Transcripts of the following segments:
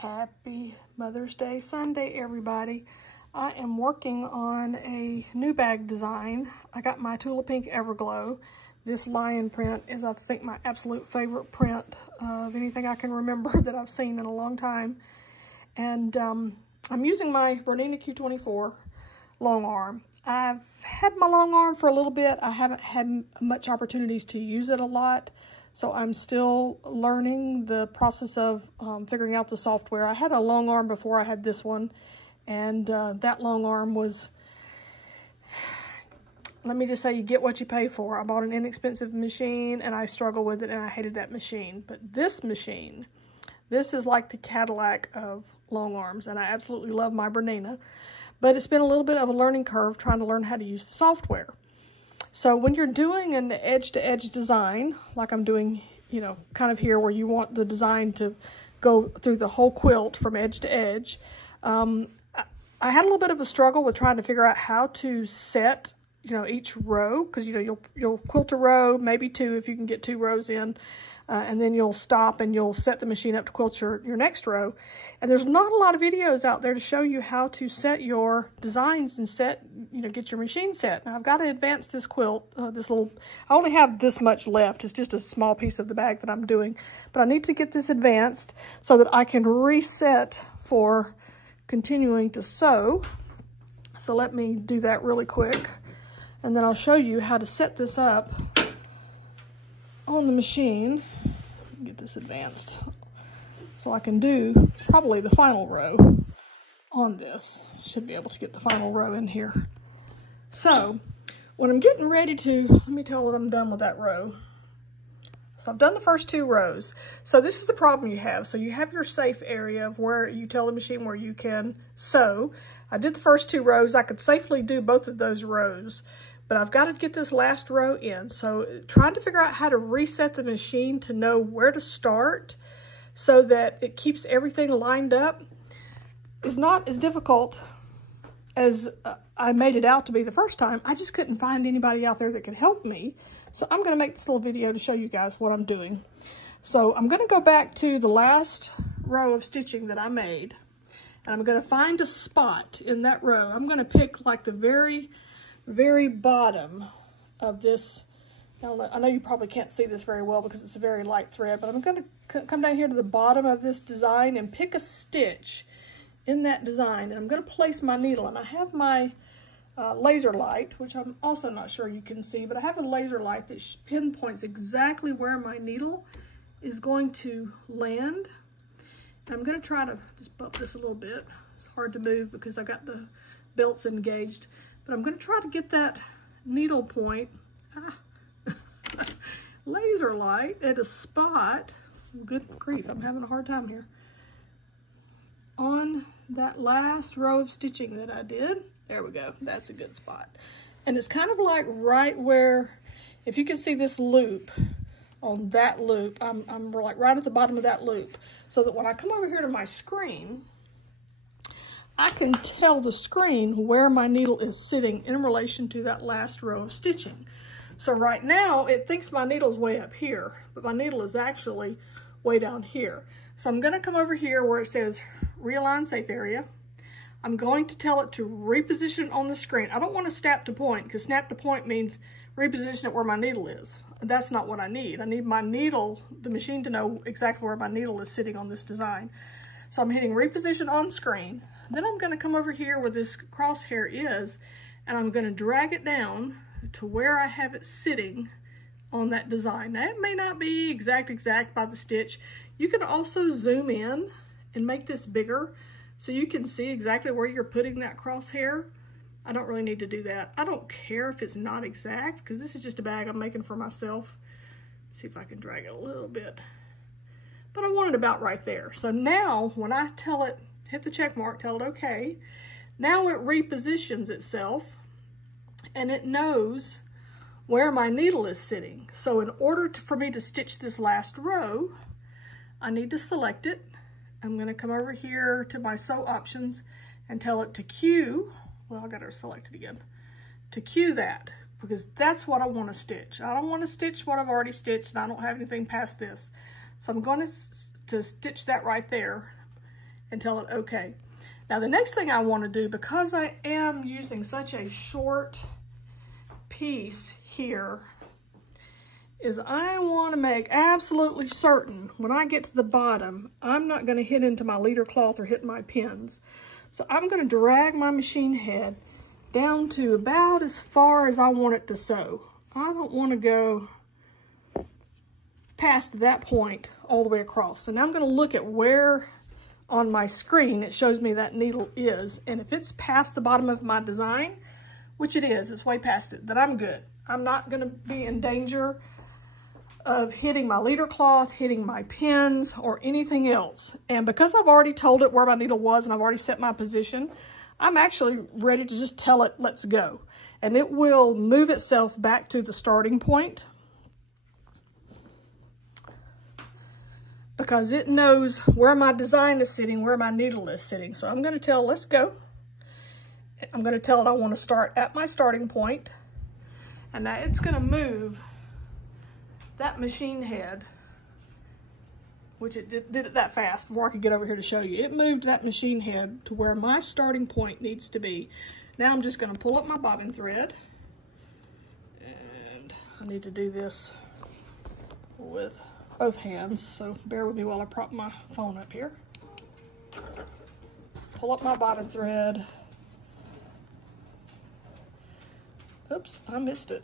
Happy Mother's Day Sunday, everybody. I am working on a new bag design. I got my Tula Pink Everglow. This lion print is, I think, my absolute favorite print of anything I can remember that I've seen in a long time. And I'm using my Bernina Q24 long arm. I've had my long arm for a little bit. I haven't had much opportunities to use it a lot. So I'm still learning the process of figuring out the software. I had a long arm before I had this one, and that long arm was, let me just say, you get what you pay for. I bought an inexpensive machine, and I struggled with it, and I hated that machine. But this machine, this is like the Cadillac of long arms, and I absolutely love my Bernina. But it's been a little bit of a learning curve trying to learn how to use the software. So when you're doing an edge-to-edge design, like I'm doing, you know, kind of here where you want the design to go through the whole quilt from edge to edge, I had a little bit of a struggle with trying to figure out how to set, you know, each row, because, you know, you'll quilt a row, maybe two if you can get 2 rows in, and then you'll stop and you'll set the machine up to quilt your next row. And there's not a lot of videos out there to show you how to set your designs and set, you know, get your machine set. Now I've got to advance this quilt, I only have this much left. It's just a small piece of the bag that I'm doing, but I need to get this advanced so that I can reset for continuing to sew. So let me do that really quick, and then I'll show you how to set this up on the machine. Get this advanced so I can do probably the final row on this. Should be able to get the final row in here. So when I'm getting ready to, let me tell you what I'm done with that row. So I've done the first 2 rows. So this is the problem you have. So you have your safe area of where you tell the machine where you can sew. I did the first 2 rows. I could safely do both of those rows, but I've got to get this last row in. So trying to figure out how to reset the machine to know where to start so that it keeps everything lined up is not as difficult as I made it out to be the first time. I just couldn't find anybody out there that could help me. So I'm gonna make this little video to show you guys what I'm doing. So I'm gonna go back to the last row of stitching that I made, and I'm gonna find a spot in that row. I'm gonna pick like the very bottom of this. I know you probably can't see this very well because it's a very light thread, but I'm going to come down here to the bottom of this design and pick a stitch in that design. And I'm going to place my needle, and I have my laser light, which I'm also not sure you can see, but I have a laser light that pinpoints exactly where my needle is going to land. And I'm going to try to just bump this a little bit. It's hard to move because I got the belts engaged. But I'm going to try to get that needle point, laser light, at a spot, good grief, I'm having a hard time here, on that last row of stitching that I did. There we go, that's a good spot. And it's kind of like right where, if you can see this loop, on that loop, I'm like right at the bottom of that loop, so that when I come over here to my screen, I can tell the screen where my needle is sitting in relation to that last row of stitching. So right now, it thinks my needle's way up here, but my needle is actually way down here. So I'm gonna come over here where it says Realign Safe Area. I'm going to tell it to reposition on the screen. I don't want to snap to point, because snap to point means reposition it where my needle is. That's not what I need. I need my needle, the machine, to know exactly where my needle is sitting on this design. So I'm hitting reposition on screen. Then I'm going to come over here where this crosshair is, and I'm going to drag it down to where I have it sitting on that design. Now, it may not be exact by the stitch. You can also zoom in and make this bigger so you can see exactly where you're putting that crosshair. I don't really need to do that. I don't care if it's not exact, because this is just a bag I'm making for myself. See if I can drag it a little bit. But I want it about right there. So now when I tell it, hit the check mark, tell it okay, now it repositions itself and it knows where my needle is sitting. So in order for me to stitch this last row, I need to select it. I'm going to come over here to my sew options and tell it to cue, well, I got to select it again, to cue that, because that's what I want to stitch. I don't want to stitch what I've already stitched, and I don't have anything past this. So I'm going to stitch that right there. and tell it okay. Now the next thing I want to do, because I am using such a short piece here, is I want to make absolutely certain when I get to the bottom, I'm not going to hit into my leader cloth or hit my pins. So I'm going to drag my machine head down to about as far as I want it to sew. I don't want to go past that point all the way across. So now I'm going to look at where on my screen it shows me that needle is, and if it's past the bottom of my design, which it is, it's way past it, then I'm good. I'm not going to be in danger of hitting my leader cloth, hitting my pins, or anything else. And because I've already told it where my needle was and I've already set my position, I'm actually ready to just tell it, let's go. And it will move itself back to the starting point because it knows where my design is sitting, where my needle is sitting. So I'm going to tell, let's go. I'm going to tell it I want to start at my starting point, and now it's going to move that machine head, which it did it that fast before I could get over here to show you. It moved that machine head to where my starting point needs to be. Now I'm just going to pull up my bobbin thread, and I need to do this with both hands, so bear with me while I prop my phone up here. Pull up my bobbin thread. Oops, I missed it.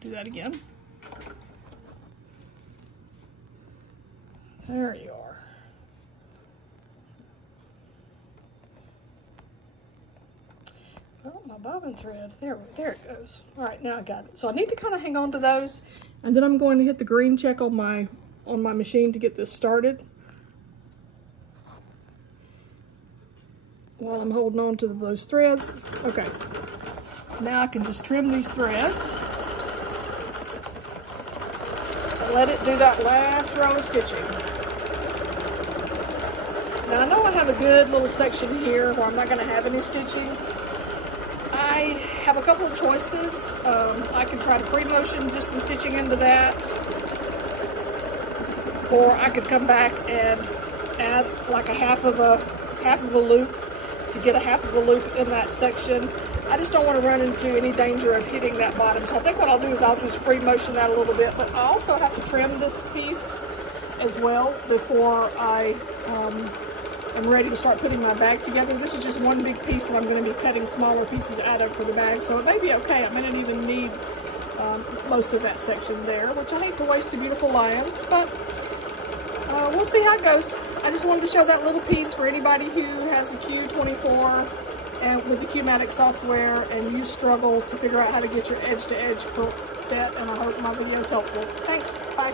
Do that again. There you are. Well, my bobbin thread, there it goes. All right, now I got it. So I need to kind of hang on to those, and then I'm going to hit the green check on my machine to get this started. While I'm holding on to those threads. Okay. Now I can just trim these threads and let it do that last row of stitching. Now I know I have a good little section here where I'm not going to have any stitching. I have a couple of choices. I can try to pre-motion just some stitching into that, or I could come back and add like a half of a loop to get a half of a loop in that section. I just don't want to run into any danger of hitting that bottom. So I think what I'll do is I'll just free motion that a little bit, but I also have to trim this piece as well before I am ready to start putting my bag together. This is just one big piece that I'm going to be cutting smaller pieces out of for the bag, so it may be okay. I may not even need most of that section there, which I hate to waste the beautiful lions, but we'll see how it goes. I just wanted to show that little piece for anybody who has a Q24 and with the Q-Matic software and you struggle to figure out how to get your edge-to-edge quilts set, and I hope my video is helpful. Thanks. Bye.